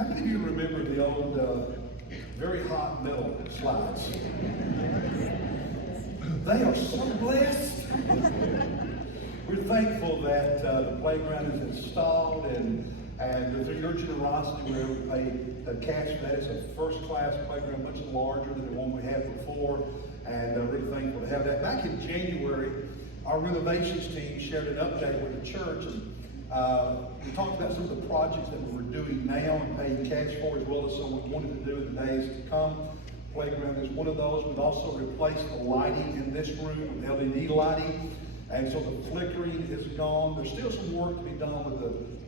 How many of you remember the old, very hot metal slides? They are so blessed. We're thankful that the playground is installed, and through your generosity, we're able to pay cash for that. It's a first-class playground, much larger than the one we had before, and really thankful to have that. Back in January, our renovations team shared an update with the church, and we talked about some of the projects that we were doing now and paying cash for, as well as some we wanted to do in the days to come. Playground is one of those. We've also replaced the lighting in this room with LED lighting, and so the flickering is gone. There's still some work to be done with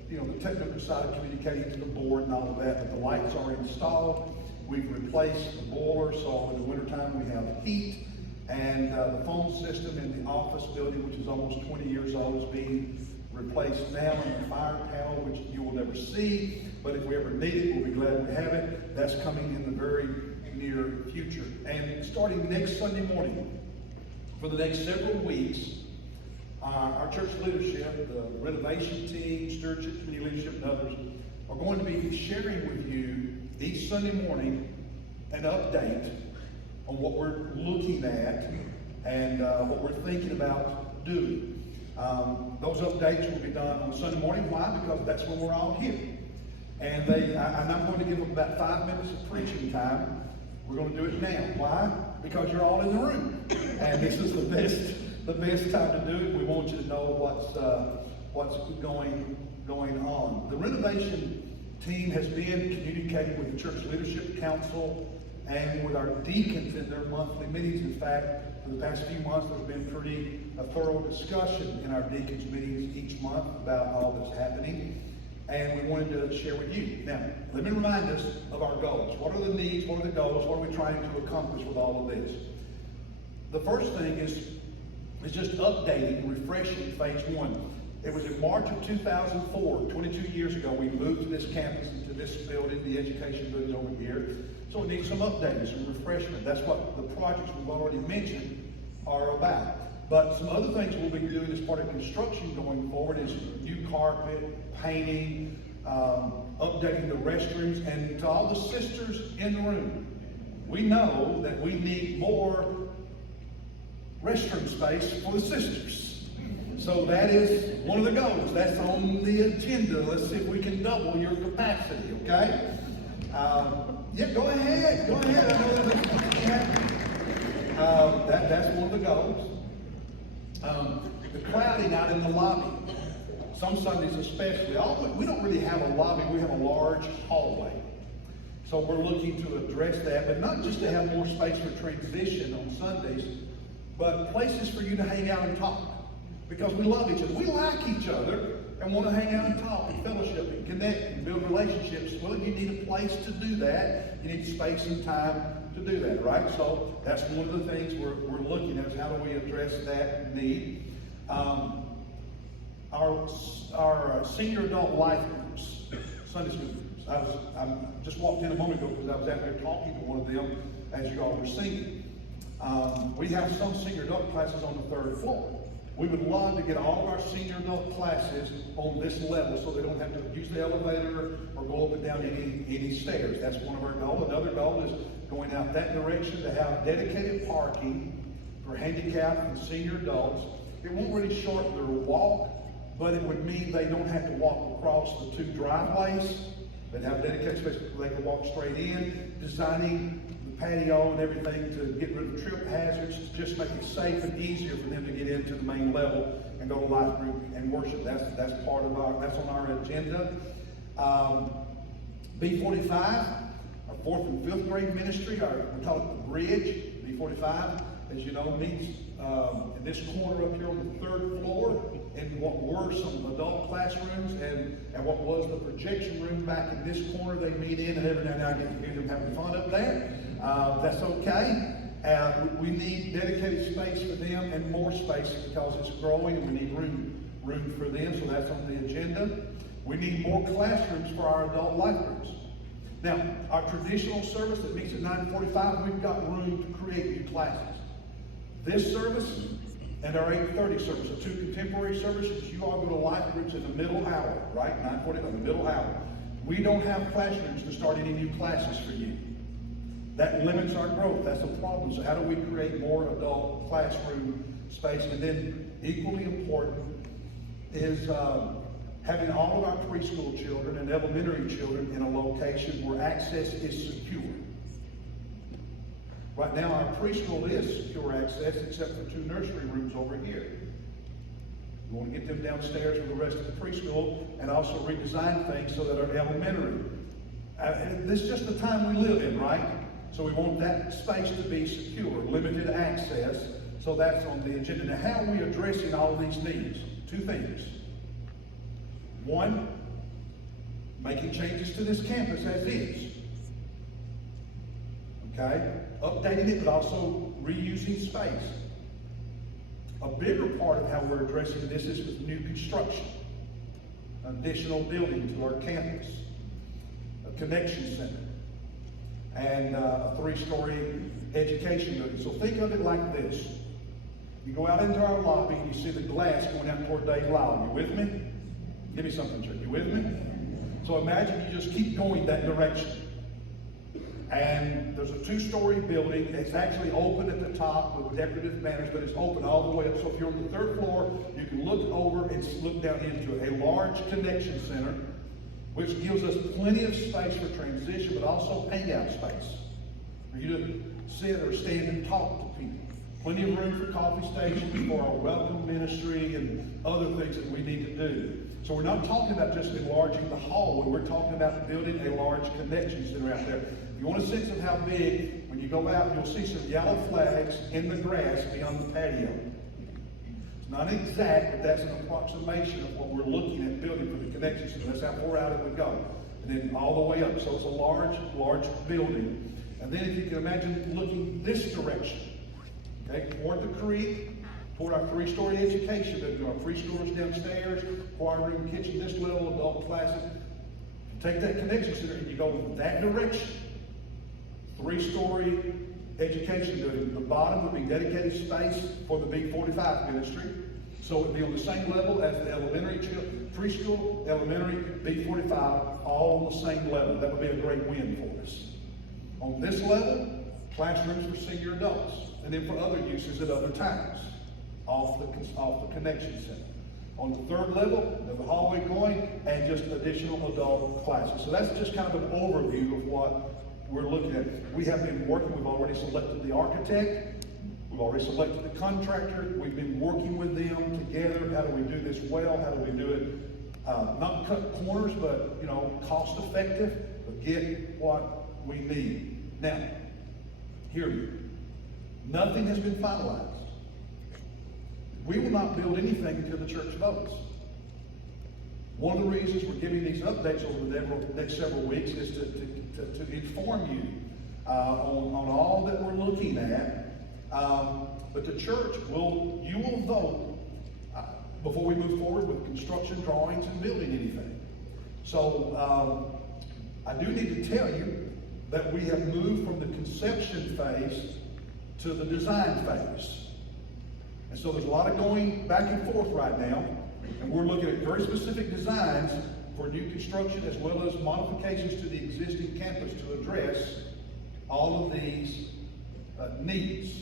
the technical side of communicating to the board and all of that, but the lights are installed. We've replaced the boiler, so in the wintertime we have heat, and the phone system in the office building, which is almost 20 years old, is being replaced now, and the fire panel, which you will never see, but if we ever need it, we'll be glad to have it. That's coming in the very near future. And starting next Sunday morning, for the next several weeks, our church leadership, the renovation team, stewardship committee leadership, and others are going to be sharing with you each Sunday morning an update on what we're looking at and what we're thinking about doing. Those updates will be done on Sunday morning. Why? Because that's when we're all here. And I'm going to give them about 5 minutes of preaching time. We're going to do it now. Why? Because you're all in the room. And this is the best time to do it. We want you to know what's going on. The renovation team has been communicating with the church leadership council and with our deacons in their monthly meetings. In fact, for the past few months, there's been pretty thorough discussion in our deacons meetings each month about all that's happening. And we wanted to share with you. Now, let me remind us of our goals. What are the needs? What are the goals? What are we trying to accomplish with all of this? The first thing is just updating and refreshing phase one. It was in March of 2004, 22 years ago, we moved to this campus, into this building, the education building over here. So we need some updating, some refreshment. That's what the projects we've already mentioned are about. But some other things we'll be doing as part of construction going forward is new carpet, painting, updating the restrooms, and to all the sisters in the room, we know that we need more restroom space for the sisters. So that is one of the goals. That's on the agenda. Let's see if we can double your capacity, okay? Yeah, go ahead. Go ahead. I know that's one of the goals. The crowding out in the lobby. Some Sundays especially. We don't really have a lobby. We have a large hallway. So we're looking to address that, but not just to have more space for transition on Sundays, but places for you to hang out and talk. Because we love each other. We like each other and want to hang out and talk and fellowship and connect and build relationships. Well, you need a place to do that. You need space and time to do that, right? So that's one of the things we're looking at is how do we address that need. Our senior adult life groups, Sunday school groups. I just walked in a moment ago because I was out there talking to one of them as you all were singing. We have some senior adult classes on the 3rd floor. We would love to get all of our senior adult classes on this level so they don't have to use the elevator or go up and down any stairs. That's one of our goals. Another goal is going out that direction to have dedicated parking for handicapped and senior adults. It won't really shorten their walk, but it would mean they don't have to walk across the 2 driveways. They'd have dedicated space where they can walk straight in, designing patio and everything to get rid of trip hazards, to just make it safe and easier for them to get into the main level and go to life group and worship. That's part of that's on our agenda. B45, our 4th and 5th grade ministry, we call it the Bridge. B45, as you know, meets in this corner up here on the 3rd floor in what were some adult classrooms and what was the projection room back in this corner they meet in, and every now and then I get to hear them having fun up there. That's okay. We need dedicated space for them and more space because it's growing and we need room for them, so that's on the agenda. We need more classrooms for our adult life groups. Now, our traditional service that meets at 9:45, we've got room to create new classes. This service and our 8:30 service, the 2 contemporary services, you all go to life groups in the middle hour, right? 9:45, the middle hour. We don't have classrooms to start any new classes for you. That limits our growth. That's a problem. So how do we create more adult classroom space? And then equally important is having all of our preschool children and elementary children in a location where access is secure. Right now, our preschool is secure access except for 2 nursery rooms over here. We want to get them downstairs with the rest of the preschool and also redesign things so that our elementary. This is just the time we live in, right? So we want that space to be secure, limited access. So that's on the agenda. Now, how are we addressing all of these needs? 2 things. 1, making changes to this campus as is. Okay? Updating it, but also reusing space. A bigger part of how we're addressing this is with new construction. Additional building to our campus. A connection center. And a 3-story education building. So think of it like this. You go out into our lobby and you see the glass going out toward Dave Lyle. You with me? Give me something, church. You with me? So imagine you just keep going that direction. And there's a 2-story building. It's actually open at the top with decorative banners, but it's open all the way up. So if you're on the 3rd floor, you can look over and look down into it. A large connection center, which gives us plenty of space for transition, but also hangout space for you to sit or stand and talk to people. Plenty of room for coffee stations, for our welcome ministry, and other things that we need to do. So we're not talking about just enlarging the hallway. We're talking about building a large connection center out there. If you want a sense of how big, when you go out, you'll see some yellow flags in the grass beyond the patio. It's not exact, but that's an approximation of what we're looking at building for the connection center. That's how far out it would go. And then all the way up. So it's a large, large building. And then if you can imagine looking this direction, okay, toward the creek, toward our 3-story education building, our preschoolers downstairs, choir room, kitchen, this level, adult classes. Take that connection center and you go that direction. 3-story education building. The bottom would be dedicated space for the B45 ministry. So it would be on the same level as the elementary preschool, elementary, B45, all on the same level. That would be a great win for us. On this level, classrooms for senior adults, and then for other uses at other times, off the connection center. On the 3rd level, there's a hallway going, and just additional adult classes. So that's just kind of an overview of what we're looking at. We have been working, we've already selected the architect, we've already selected the contractor, we've been working with them together. How do we do this well? How do we do it, not cut corners, but, you know, cost effective, but get what we need. Now, hear me. Nothing has been finalized. We will not build anything until the church votes. One of the reasons we're giving these updates over the next several weeks is to inform you on all that we're looking at. But the church you will vote before we move forward with construction drawings and building anything. So I do need to tell you that we have moved from the conception phase to the design phase. And so there's a lot of going back and forth right now, and we're looking at very specific designs for new construction as well as modifications to the existing campus to address all of these needs.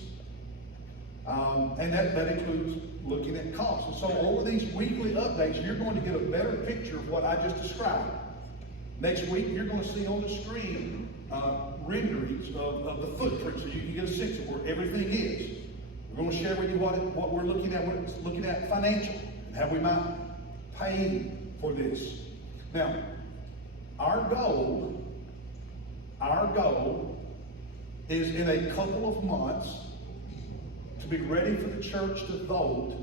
And that includes looking at costs. And so over these weekly updates, you're going to get a better picture of what I just described. Next week, you're going to see on the screen renderings of the footprint so you can get a sense of where everything is. We're going to share with you what we're looking at financially and how we might pay for this. Now, our goal is in a couple of months to be ready for the church to vote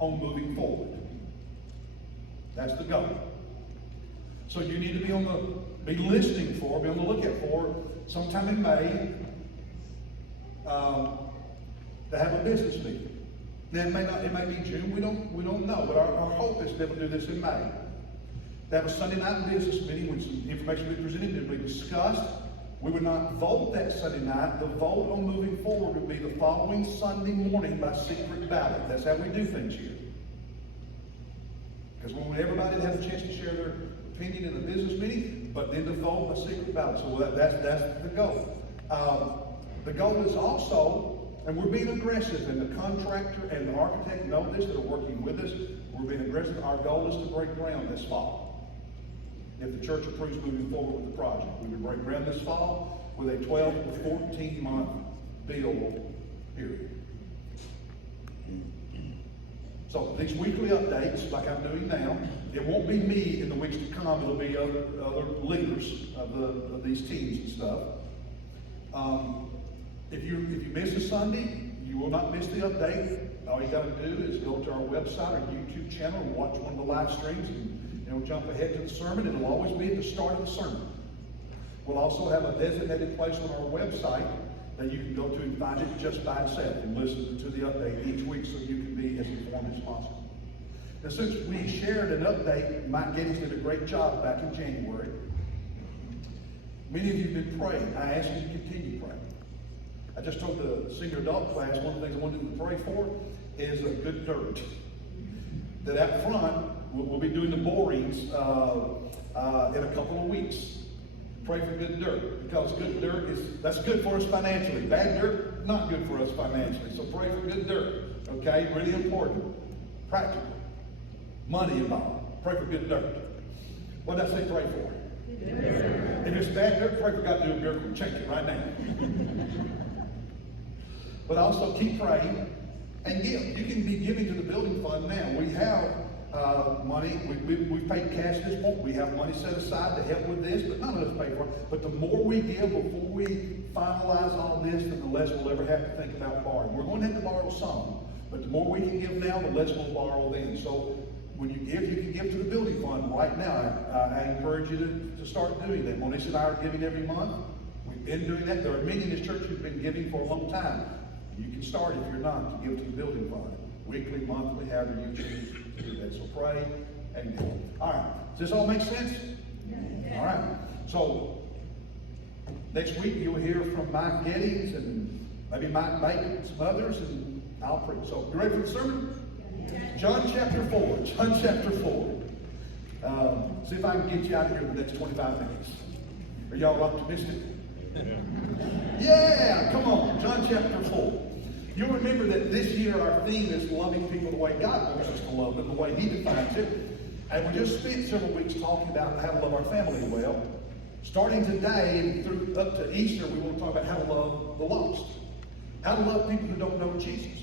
on moving forward. That's the goal. So you need to be on the lookout for sometime in May to have a business meeting. Now it may be June, we don't know, but our hope is to be able to do this in May. To have a Sunday night business meeting when some information will be presented and will be discussed. We would not vote that Sunday night. The vote on moving forward would be the following Sunday morning by secret ballot. That's how we do things here. Because when everybody has a chance to share their opinion in a business meeting, but then to fold a secret ballot. So that's the goal. The goal is also, and we're being aggressive, and the contractor and the architect know this, that are working with us. We're being aggressive. Our goal is to break ground this fall. If the church approves moving forward with the project, we would break ground this fall with a 12 to 14 month build period. So these weekly updates, like I'm doing now, it won't be me in the weeks to come. It'll be other leaders of these teams and stuff. If you miss a Sunday, you will not miss the update. All you got to do is go to our website or YouTube channel and watch one of the live streams, and it'll jump ahead to the sermon. It'll always be at the start of the sermon. We'll also have a designated place on our website that you can go to and find it just by itself and listen to the update each week so you can be as informed as possible. Now, since we shared an update, Mike Geddes did a great job back in January. Many of you have been praying. I ask you to continue praying. I just told the senior adult class one of the things I wanted them to pray for is a good dirt. That up front, we'll be doing the borings in a couple of weeks. Pray for good dirt, because good dirt that's good for us financially. Bad dirt, not good for us financially. So pray for good dirt, okay? Really important. Practical. Money involved. Pray for good dirt. What did I say pray for? If it's bad dirt, pray for God to do a miracle and change it right now. But also keep praying and give. You can be giving to the building fund now. We have money. We've paid cash this month. We have money set aside to help with this, but none of us pay for it. But the more we give before we finalize all this, then the less we'll ever have to think about borrowing. We're going to have to borrow some, but the more we can give now, the less we'll borrow then. So when you can give to the building fund right now. I encourage you to start doing that. Melissa and I are giving every month. We've been doing that. There are many in this church who've been giving for a long time. You can start, if you're not, to give to the building fund. Weekly, monthly, however you choose to do that. So pray and give. All right. Does this all make sense? Yeah. All right. So next week you'll hear from Mike Geddes and maybe Mike Bacon and some others, and I'll preach. So you ready for the sermon? Yeah. John chapter 4. John chapter 4. See if I can get you out of here in the next 25 minutes. Are y'all optimistic? Yeah, come on. John chapter 4. You'll remember that this year our theme is loving people the way God wants us to love them, the way He defines it. And we just spent several weeks talking about how to love our family well. Starting today and through up to Easter, we want to talk about how to love the lost. How to love people who don't know Jesus.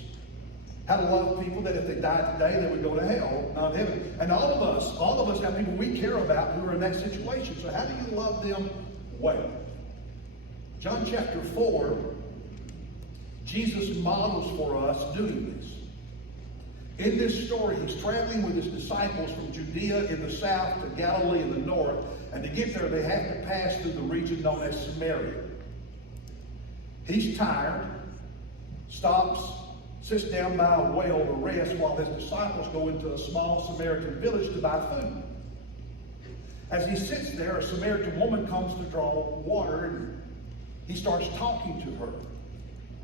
How to love people that if they died today, they would go to hell, not heaven. And all of us have people we care about who are in that situation. So how do you love them well? John chapter 4, Jesus models for us doing this. In this story, He's traveling with His disciples from Judea in the south to Galilee in the north. And to get there, they have to pass through the region known as Samaria. He's tired, stops, sits down by a well to rest while His disciples go into a small Samaritan village to buy food. As he sits there, a Samaritan woman comes to draw water, and he starts talking to her,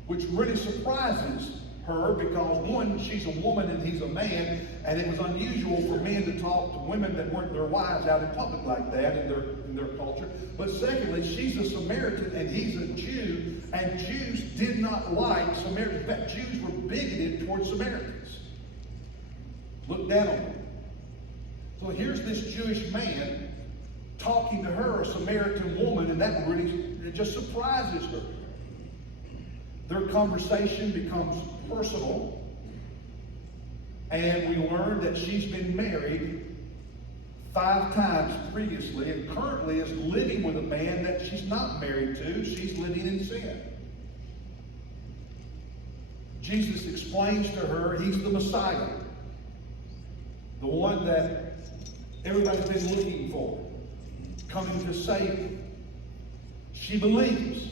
which really surprises her because, one, she's a woman and he's a man, and it was unusual for men to talk to women that weren't their wives out in public like that in their culture. But secondly, she's a Samaritan and he's a Jew, and Jews did not like Samaritans. In fact, Jews were bigoted towards Samaritans. Look down on them. So here's this Jewish man talking to her, a Samaritan woman, and that really, it just surprises her. Their conversation becomes personal, and we learn that she's been married 5 times previously and currently is living with a man that she's not married to. She's living in sin. Jesus explains to her He's the Messiah, the one that everybody's been looking for, coming to save them. She believes.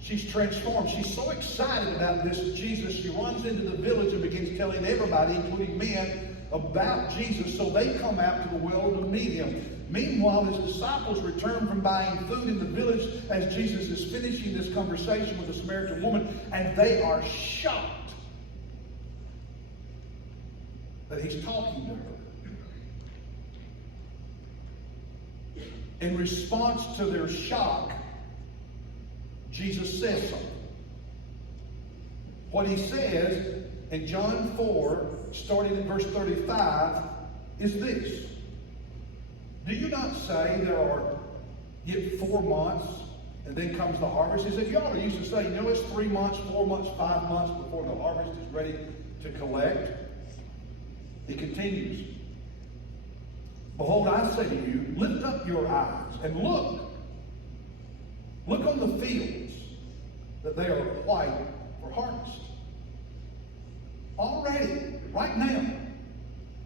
She's transformed. She's so excited about this Jesus, she runs into the village and begins telling everybody, including men, about Jesus, so they come out to the well to meet Him. Meanwhile, His disciples return from buying food in the village as Jesus is finishing this conversation with the Samaritan woman, and they are shocked that He's talking to her. in response to their shock, Jesus says something. What he says in John 4, starting at verse 35, is this. Do you not say there are yet 4 months, and then comes the harvest? He said, y'all are used to saying, it's 3 months, 4 months, 5 months before the harvest is ready to collect. He continues, behold, I say to you, lift up your eyes and look. Look on the fields, that they are white for harvest. Already, right now,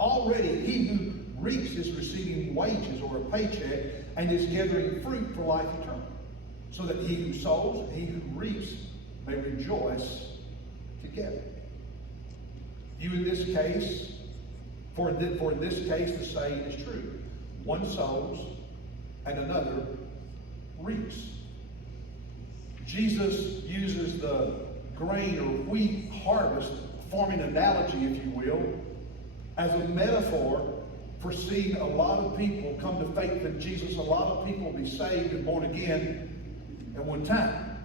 already he who reaps is receiving wages or a paycheck and is gathering fruit for life eternal, so that he who sows and he who reaps may rejoice together. You in this case, for in this case the saying is true. One sows and another reaps. Jesus uses the grain or wheat harvest farming analogy, if you will, as a metaphor for seeing a lot of people come to faith in Jesus, a lot of people be saved and born again at one time.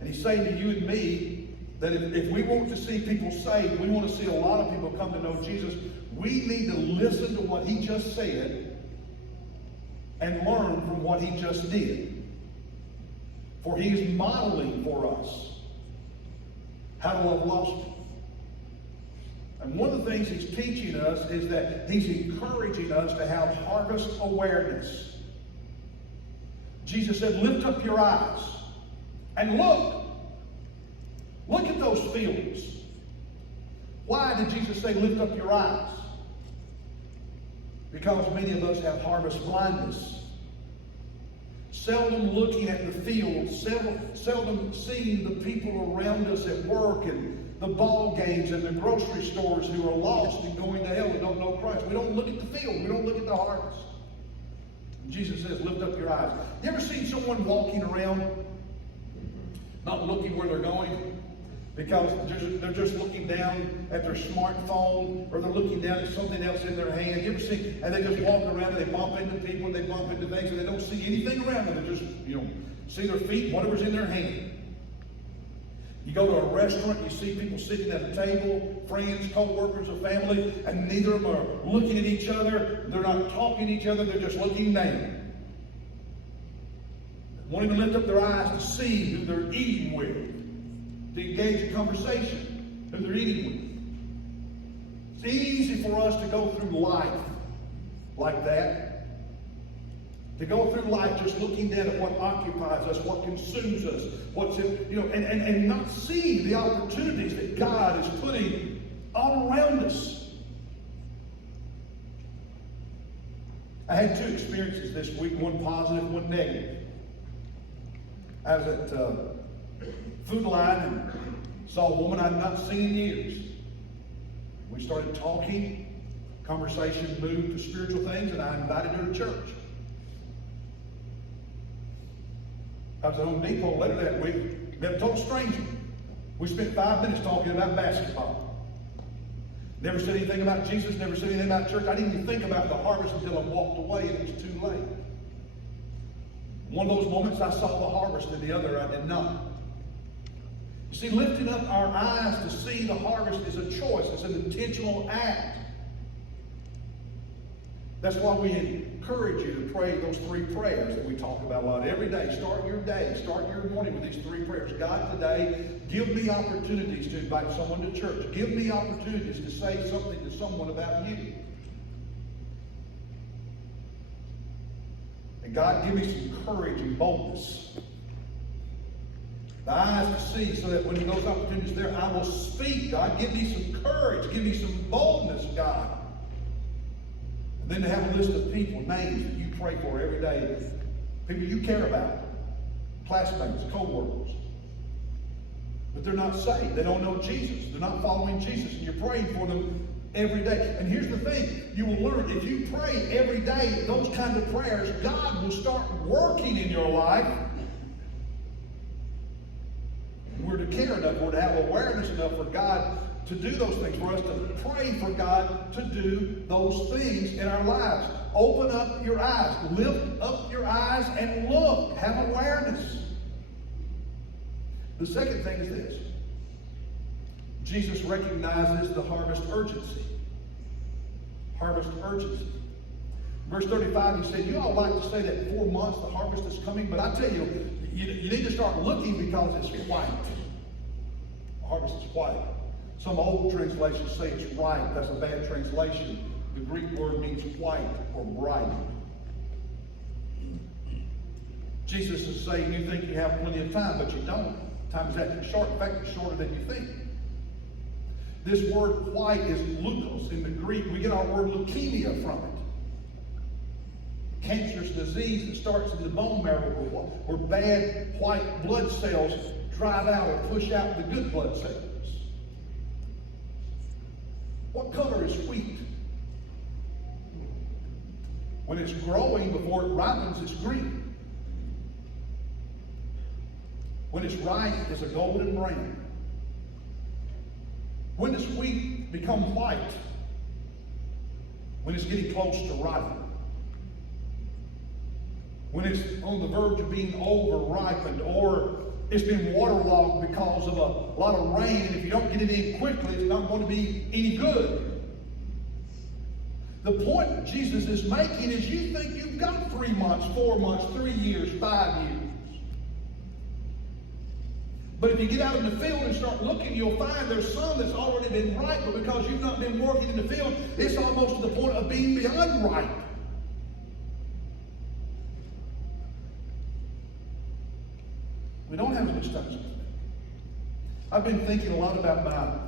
And he's saying to you and me that if we want to see people saved, we want to see a lot of people come to know Jesus, we need to listen to what he just said and learn from what he just did. For he is modeling for us how to love lost people. And one of the things he's teaching us is that he's encouraging us to have harvest awareness. Jesus said, lift up your eyes and look. Look at those fields. Why did Jesus say, lift up your eyes? Because many of us have harvest blindness. Seldom looking at the fields, seldom seeing the people around us at work and the ball games and the grocery stores who are lost and going to hell and don't know Christ. We don't look at the field. We don't look at the harvest. And Jesus says, lift up your eyes. You ever seen someone walking around not looking where they're going? Because they're just looking down at their smartphone, or they're looking down at something else in their hand. You ever see, and they just walk around and they bump into people and they bump into things and they don't see anything around them. They just, see their feet, whatever's in their hand. You go to a restaurant, you see people sitting at a table, friends, co-workers, or family, and neither of them are looking at each other. They're not talking to each other. They're just looking down, wanting to lift up their eyes to see who they're eating with, to engage in conversation, who they're eating with. It's easy for us to go through life like that. To go through life just looking down at what occupies us, what consumes us, and not seeing the opportunities that God is putting all around us. I had 2 experiences this week, one positive, one negative. I was at Food Line and saw a woman I'd not seen in years. We started talking. Conversation moved to spiritual things, and I invited her to church. I was at Home Depot later that week, met a total stranger. We spent 5 minutes talking about basketball. Never said anything about Jesus, never said anything about church. I didn't even think about the harvest until I walked away and it was too late. One of those moments I saw the harvest and the other I did not. You see, lifting up our eyes to see the harvest is a choice. It's an intentional act. That's why we encourage you to pray those 3 prayers that we talk about a lot every day. Start your day, start your morning with these 3 prayers. God, today, give me opportunities to invite someone to church. Give me opportunities to say something to someone about you. And God, give me some courage and boldness. The eyes to see, so that when those opportunities are there, I will speak. God, give me some courage. Give me some boldness, God. Then to have a list of people, names that you pray for every day, people you care about, classmates, co-workers. But they're not saved. They don't know Jesus. They're not following Jesus. And you're praying for them every day. And here's the thing. You will learn, if you pray every day those kinds of prayers, God will start working in your life. We're to care enough, we're to have awareness enough for God to do those things, for us to pray for God to do those things in our lives. Open up your eyes. Lift up your eyes and look. Have awareness. The second thing is this. Jesus recognizes the harvest urgency. Harvest urgency. Verse 35, he said, you all like to say that in 4 months the harvest is coming, but I tell you, you need to start looking because it's white. The harvest is white. Some old translations say it's ripe. That's a bad translation. The Greek word means white or bright. Jesus is saying you think you have plenty of time, but you don't. Time is actually short. In fact, it's shorter than you think. This word white is leukos in the Greek. We get our word leukemia from it. Cancerous disease that starts in the bone marrow where bad white blood cells drive out or push out the good blood cells. What color is wheat? When it's growing, before it ripens, it's green. When it's ripe, it's a golden brown. When does wheat become white? When it's getting close to rotting. When it's on the verge of being over-ripened, or it's been waterlogged because of a lot of rain, and if you don't get it in quickly, it's not going to be any good. The point Jesus is making is you think you've got 3 months, 4 months, 3 years, 5 years. But if you get out in the field and start looking, you'll find there's some that's already been ripe, but because you've not been working in the field, it's almost to the point of being beyond ripe. We don't have as much time as we think. I've been thinking a lot about my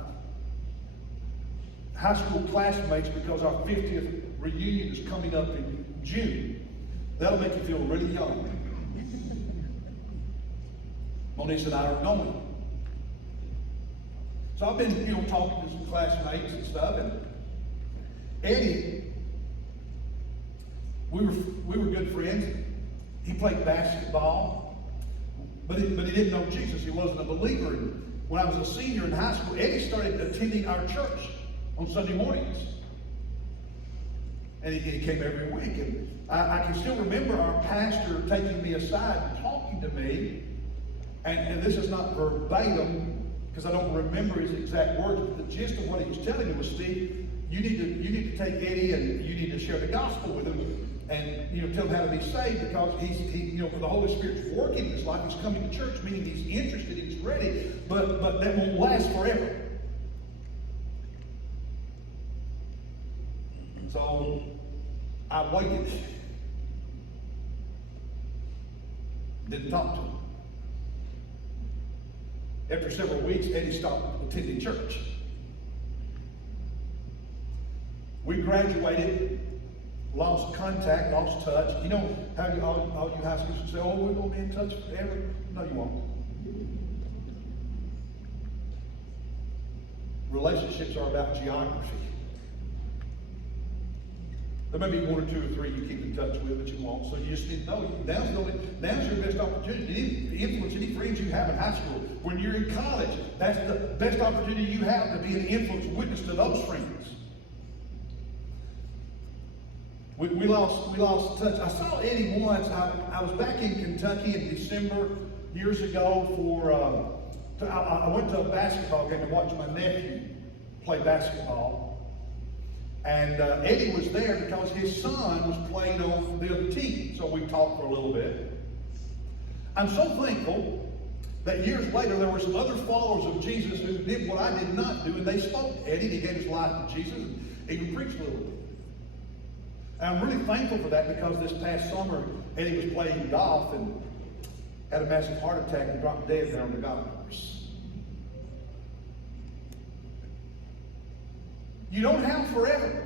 high school classmates because our 50th reunion is coming up in June. That'll make you feel really young. Monique and I are going. So I've been, talking to some classmates and stuff, and Eddie, we were good friends. He played basketball, but he didn't know Jesus. He wasn't a believer. And when I was a senior in high school, Eddie started attending our church on Sunday mornings. And he came every week. And I can still remember our pastor taking me aside and talking to me. And this is not verbatim, because I don't remember his exact words, but the gist of what he was telling me was, Steve, you need to take Eddie and you need to share the gospel with him and tell him how to be saved, because he the Holy Spirit's working in his life. He's coming to church, meaning he's interested, he's ready, but that won't last forever. So I waited. Didn't talk to him. After several weeks, Eddie stopped attending church. We graduated, lost contact, lost touch. You know how all you high schoolers say, oh, we're going to be in touch forever? No, you won't. Relationships are about geography. There may be 1 or 2 or 3 you keep in touch with, but you won't. So you just need to know. Now's your best opportunity to influence any friends you have in high school. When you're in college, that's the best opportunity you have to be an influence, witness to those friends. We lost touch. I saw Eddie once. I was back in Kentucky in December years ago I went to a basketball game to watch my nephew play basketball. And Eddie was there because his son was playing on the other team. So we talked for a little bit. I'm so thankful that years later there were some other followers of Jesus who did what I did not do, and they spoke to Eddie. He gave his life to Jesus and even preached a little bit. And I'm really thankful for that, because this past summer Eddie was playing golf and had a massive heart attack and dropped dead there on the golf course. You don't have forever.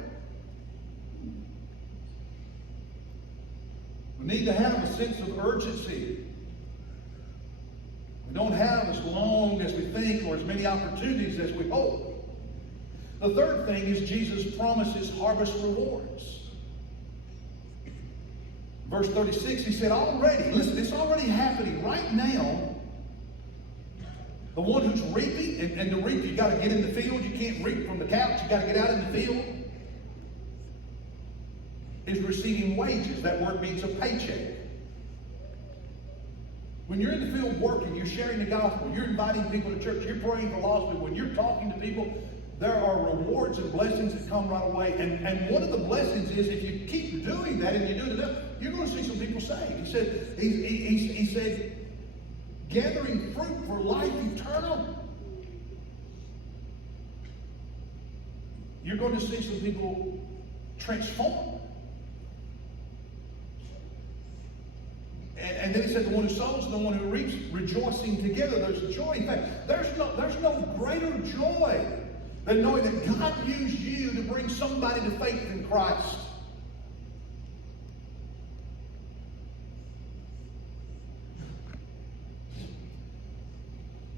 We need to have a sense of urgency. We don't have as long as we think or as many opportunities as we hope. The third thing is Jesus promises harvest rewards. Verse 36, he said, already, listen, it's already happening right now. The one who's reaping, and to reap, you got to get in the field. You can't reap from the couch. You got to get out in the field. Is receiving wages. That word means a paycheck. When you're in the field working, you're sharing the gospel, you're inviting people to church, you're praying for lost people, when you're talking to people, there are rewards and blessings that come right away. And one of the blessings is if you keep doing that and you do it enough, you're going to see some people saved. He said, gathering fruit for life eternal. You're going to see some people transformed. And then he said, the one who sows and the one who reaps, rejoicing together. There's joy. In fact, there's no greater joy than knowing that God used you to bring somebody to faith in Christ.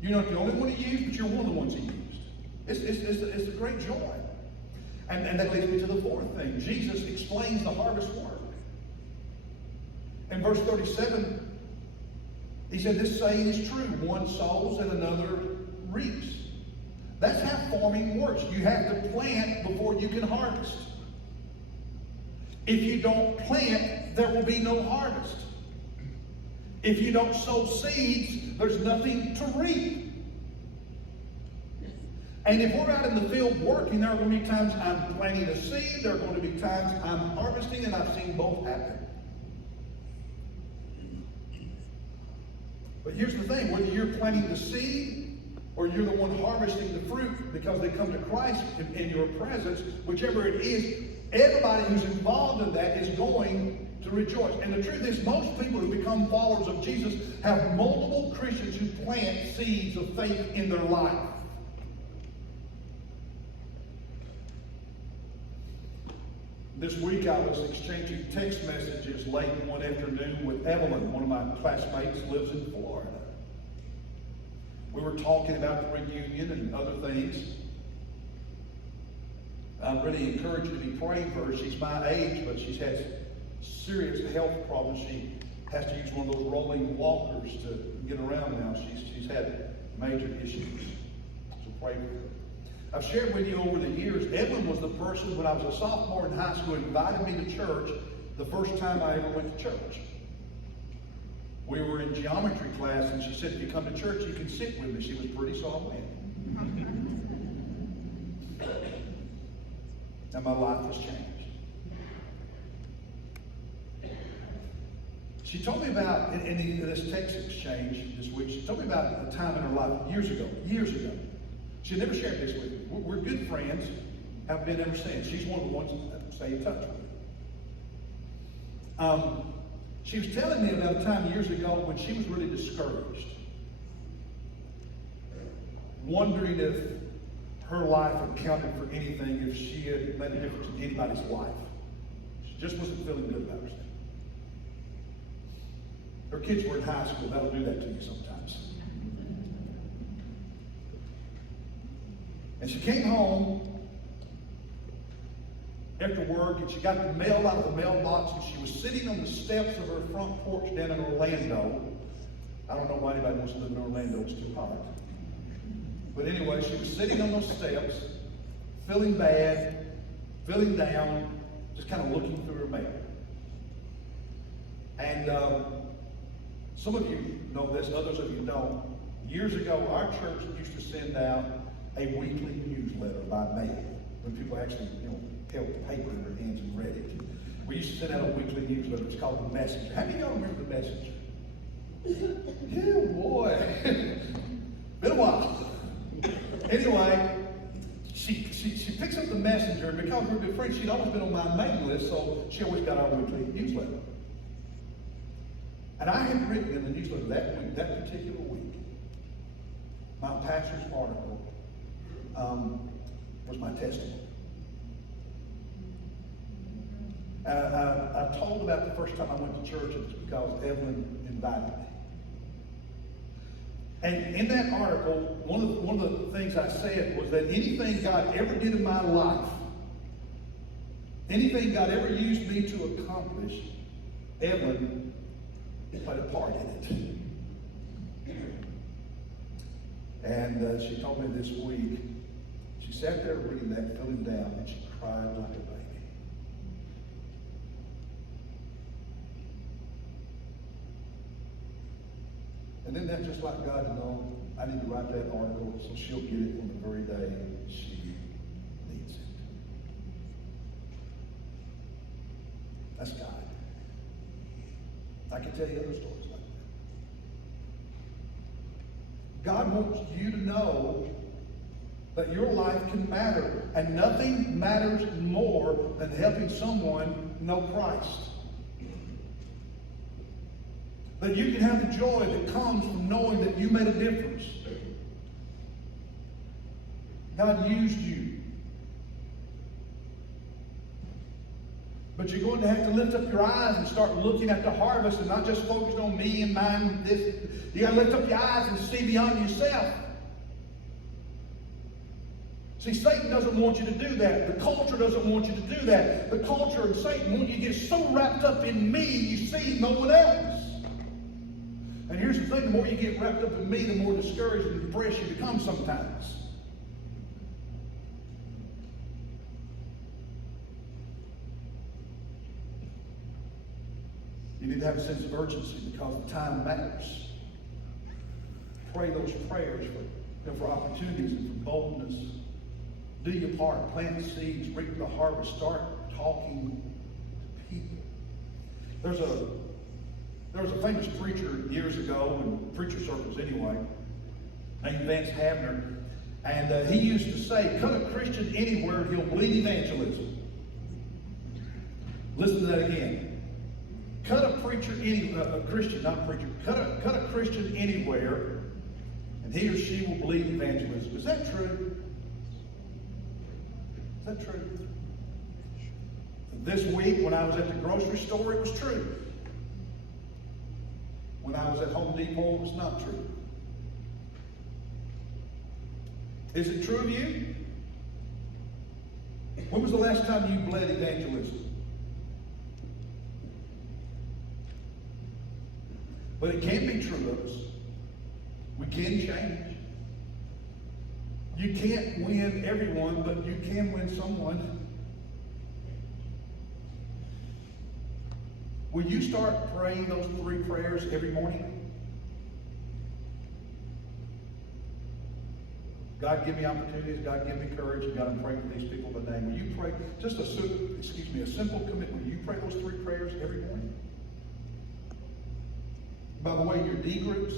You're not the only one he used, but you're one of the ones he used. It's a great joy. And that leads me to the fourth thing. Jesus explains the harvest work. In verse 37, he said, this saying is true. One sows and another reaps. That's how farming works. You have to plant before you can harvest. If you don't plant, there will be no harvest. If you don't sow seeds, there's nothing to reap. And if we're out in the field working, there are going to be times I'm planting a seed, there are going to be times I'm harvesting, and I've seen both happen. But here's the thing, whether you're planting the seed or you're the one harvesting the fruit because they come to Christ in your presence, whichever it is, everybody who's involved in that is going to rejoice. And the truth is, most people who become followers of Jesus have multiple Christians who plant seeds of faith in their life. This week I was exchanging text messages late one afternoon with Evelyn, one of my classmates, lives in Florida. We were talking about the reunion and other things. I'm really encouraged to be praying for her. She's my age, but she's had serious health problems. She has to use one of those rolling walkers to get around now. She's had major issues. So pray for her. I've shared with you over the years, Evelyn was the person when I was a sophomore in high school who invited me to church the first time I ever went to church. We were in geometry class and she said, if you come to church, you can sit with me. She was pretty, so I went. And my life has changed. She told me about, in this text exchange this week, she told me about a time in her life years ago. She never shared this with me. We're good friends, have been ever since. She's one of the ones that stay in touch with. She was telling me about a time years ago when she was really discouraged, wondering if her life had counted for anything, if she had made a difference in anybody's life. She just wasn't feeling good about herself. Her kids were in high school. That'll do that to you sometimes. And she came home after work, and she got the mail out of the mailbox, and she was sitting on the steps of her front porch down in Orlando. I don't know why anybody wants to live in Orlando. It's too hot. But anyway, she was sitting on those steps, feeling bad, feeling down, just kind of looking through her mail. And some of you know this, others of you don't. Years ago, our church used to send out a weekly newsletter by mail, when people actually, held the paper in their hands and read it. We used to send out a weekly newsletter. It's called The Messenger. How many of y'all remember The Messenger? Yeah, boy. Been a while. Anyway, she picks up The Messenger, and because we're good friends, she'd always been on my mailing list, so she always got our weekly newsletter. And I had written in the newsletter that week, that particular week, my pastor's article was my testimony. I told about the first time I went to church, it was because Evelyn invited me. And in that article, one of the things I said was that anything God ever did in my life, anything God ever used me to accomplish, Evelyn played a part in it. And she told me this week, she sat there reading that, feeling down, and she cried like a baby. And isn't that just like God to know, I need to write that article so she'll get it on the very day she needs it. That's God. I can tell you other stories like that. God wants you to know that your life can matter. And nothing matters more than helping someone know Christ. That you can have the joy that comes from knowing that you made a difference. God used you. But you're going to have to lift up your eyes and start looking at the harvest and not just focused on me and mine and this. You got to lift up your eyes and see beyond yourself. See, Satan doesn't want you to do that. The culture doesn't want you to do that. The culture and Satan want you to get so wrapped up in me, you see no one else. And here's the thing, the more you get wrapped up in me, the more discouraged and depressed you become sometimes. You need to have a sense of urgency because the time matters. Pray those prayers for opportunities and for boldness. Do your part. Plant seeds, reap the harvest. Start talking to people. There was a famous preacher years ago, in preacher circles anyway, named Vance Havner, and he used to say, cut a Christian anywhere, he'll bleed evangelism. Listen to that again. Cut a preacher, a Christian, not a preacher, cut a Christian anywhere, and he or she will bleed evangelism. Is that true? Is that true? This week, when I was at the grocery store, it was true. When I was at Home Depot, it was not true. Is it true of you? When was the last time you bled evangelism? But it can be true of us. We can change. You can't win everyone, but you can win someone. Will you start praying those 3 prayers every morning? God, give me opportunities. God, give me courage. And God, I'm praying for these people by name. Will you pray just a simple commitment? Will you pray those 3 prayers every morning? By the way, your D groups,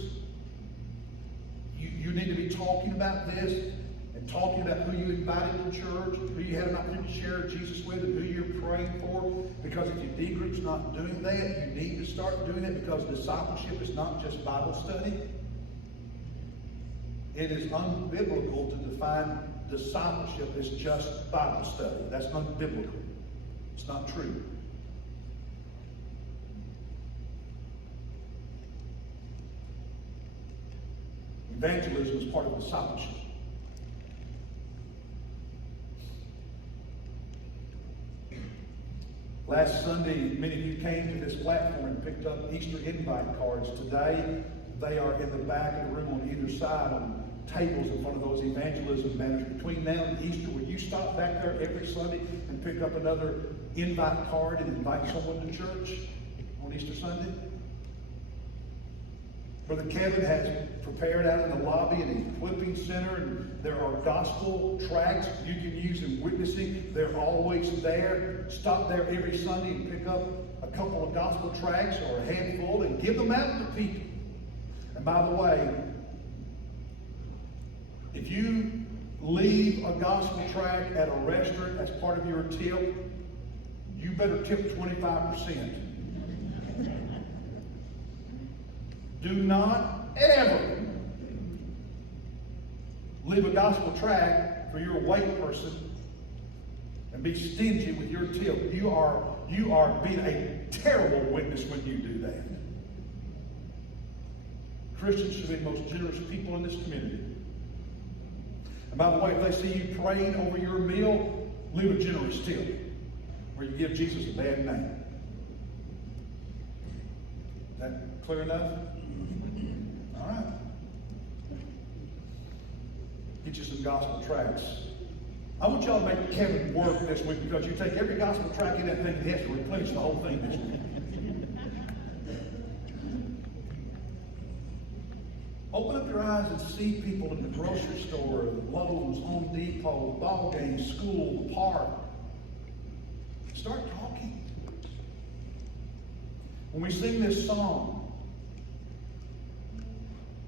you need to be talking about this and talking about who you invited to church, who you had an opportunity to share Jesus with, and who you're praying for. Because if your D group's not doing that, you need to start doing it, because discipleship is not just Bible study. It is unbiblical to define discipleship as just Bible study. That's unbiblical. It's not true. Evangelism is part of discipleship. Last Sunday, many of you came to this platform and picked up Easter invite cards. Today, they are in the back of the room on either side on tables in front of those evangelism banners. Between now and Easter, will you stop back there every Sunday and pick up another invite card and invite someone to church on Easter Sunday? Brother Kevin has prepared out in the lobby an equipping center, and there are gospel tracts you can use in witnessing. They're always there. Stop there every Sunday and pick up a couple of gospel tracts or a handful and give them out to people. And by the way, if you leave a gospel tract at a restaurant as part of your tip, you better tip 25%. Do not ever leave a gospel tract for your wait person and be stingy with your tip. You are being a terrible witness when you do that. Christians should be the most generous people in this community. And by the way, if they see you praying over your meal, leave a generous tip where you give Jesus a bad name. Is that clear enough? All right. Get you some gospel tracts. I want y'all to make Kevin work this week, because you take every gospel tract in that thing and he has to replenish the whole thing this week. Open up your eyes and see people in the grocery store, Lowe's, Home Depot, ball game, school, park. Start talking. When we sing this song,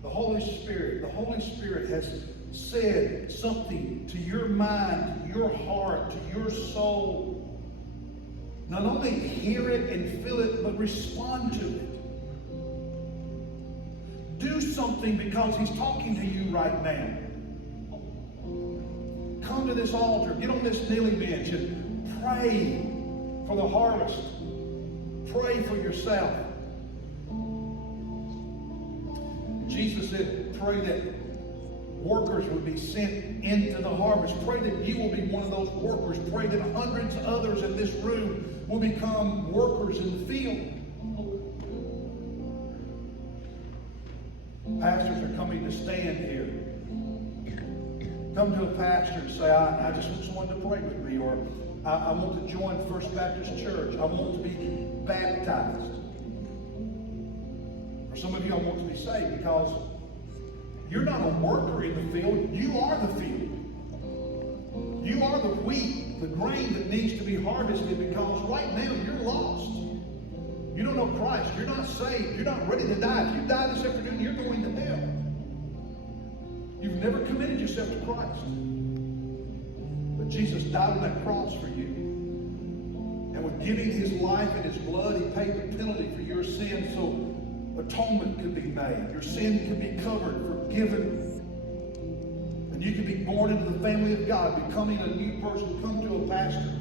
the Holy Spirit has said something to your mind, to your heart, to your soul. Not only hear it and feel it, but respond to it. Do something, because He's talking to you right now. Come to this altar, get on this kneeling bench and pray for the harvest. Pray for yourself. Jesus said, pray that workers would be sent into the harvest. Pray that you will be one of those workers. Pray that hundreds of others in this room will become workers in the field. Pastors are coming to stand here. Come to a pastor and say, I just want someone to pray with me, or I want to join First Baptist Church. I want to be baptized. For some of you, I want to be saved, because you're not a worker in the field. You are the field. You are the wheat, the grain that needs to be harvested, because right now you're lost. You don't know Christ. You're not saved. You're not ready to die. If you die this afternoon, you're going to hell. You've never committed yourself to Christ. But Jesus died on that cross for you. And with giving His life and His blood, He paid the penalty for your sin, so atonement could be made. Your sin could be covered, forgiven. And you could be born into the family of God, becoming a new person. Come to a pastor.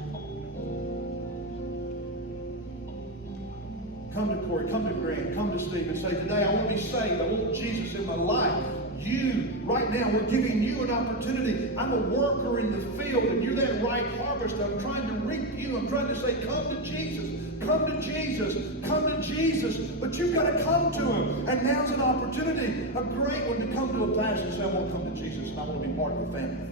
Come to Corey, come to Grant, come to Steve and say, today I want to be saved. I want Jesus in my life. You, right now, we're giving you an opportunity. I'm a worker in the field, and you're that right harvester. I'm trying to reap you. I'm trying to say, come to Jesus. Come to Jesus. Come to Jesus. But you've got to come to Him. And now's an opportunity, a great one, to come to a pastor and say, I want to come to Jesus, and I want to be part of the family.